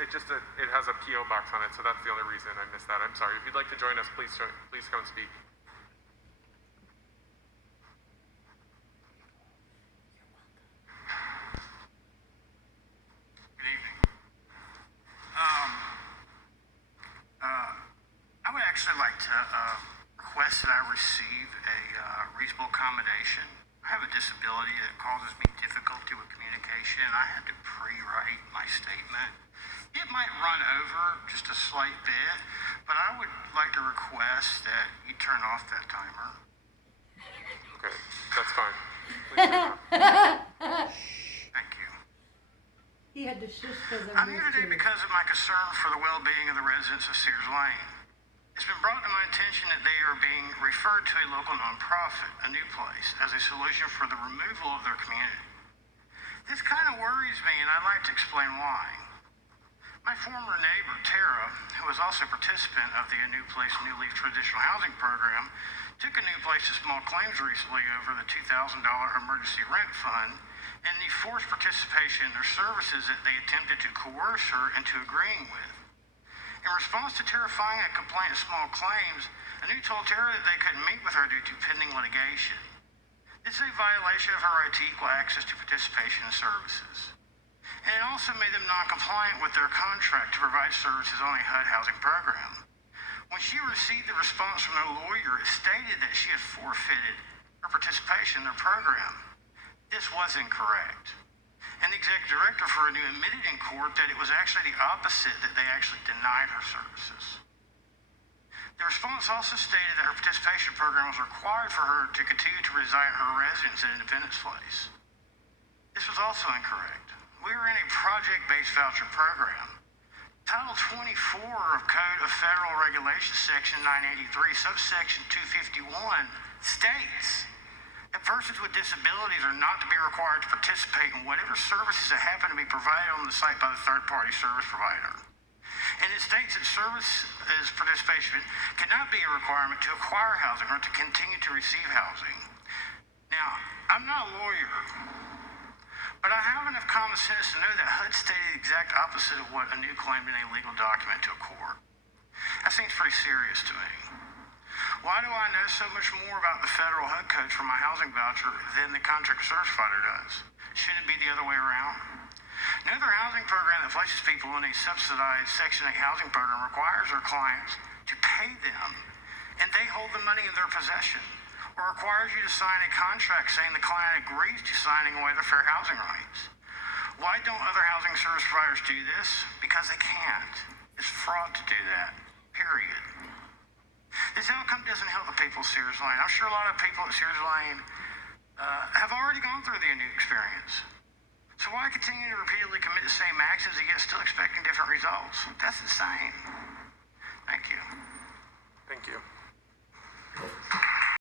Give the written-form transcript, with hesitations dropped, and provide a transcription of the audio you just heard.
it has a PO box on it, so that's the only reason I missed that. I'm sorry. If you'd like to join us, please come and speak. Good evening. I would actually like to request that I receive a reasonable accommodation. I have a disability that causes me difficulty with communication, and I had to pre-write my statement. It might run over just a slight bit, but I would like to request that you turn off that timer. Okay, that's fine. Please turn it off. Thank you. He had to shush because I'm here today because of my concern for the well-being of the residents of Sears Lane. It's been brought to my attention that they are being referred to a local nonprofit, A New Place, as a solution for the removal of their community. This kind of worries me, and I'd like to explain why. My former neighbor, Tara, who was also a participant of the A New Place New Leaf Traditional Housing Program, took A New Place to small claims recently over the $2,000 emergency rent fund and the forced participation in their services that they attempted to coerce her into agreeing with. In response to Tara filing a complaint of small claims, Anu told Tara that they couldn't meet with her due to pending litigation. This is a violation of her right to equal access to participation in services. And it also made them non-compliant with their contract to provide services on a HUD housing program. When she received the response from their lawyer, it stated that she had forfeited her participation in their program. This was incorrect. And the executive director for Renew admitted in court that it was actually the opposite, that they actually denied her services. The response also stated that her participation program was required for her to continue to reside in her residence at Independence Place. This was also incorrect. We were in a project-based voucher program. Title 24 of Code of Federal Regulations, Section 983, subsection 251, states that persons with disabilities are not to be required to participate in whatever services that happen to be provided on the site by the third-party service provider. And it states that service as participation cannot be a requirement to acquire housing or to continue to receive housing. Now, I'm not a lawyer, but I have enough common sense to know that HUD stated the exact opposite of what Anu claimed in a legal document to a court. That seems pretty serious to me. Why do I know so much more about the federal HUD codes for my housing voucher than the contract service provider does? Shouldn't it be the other way around? No other housing program that places people in a subsidized Section 8 housing program requires their clients to pay them, and they hold the money in their possession, or requires you to sign a contract saying the client agrees to signing away their fair housing rights. Why don't other housing service providers do this? Because they can't. It's fraud to do that, period. This outcome doesn't help the people of Sears Lane. I'm sure a lot of people at Sears Lane have already gone through the new experience. So why continue to repeatedly commit the same actions and yet still expecting different results? That's insane. Thank you. Thank you.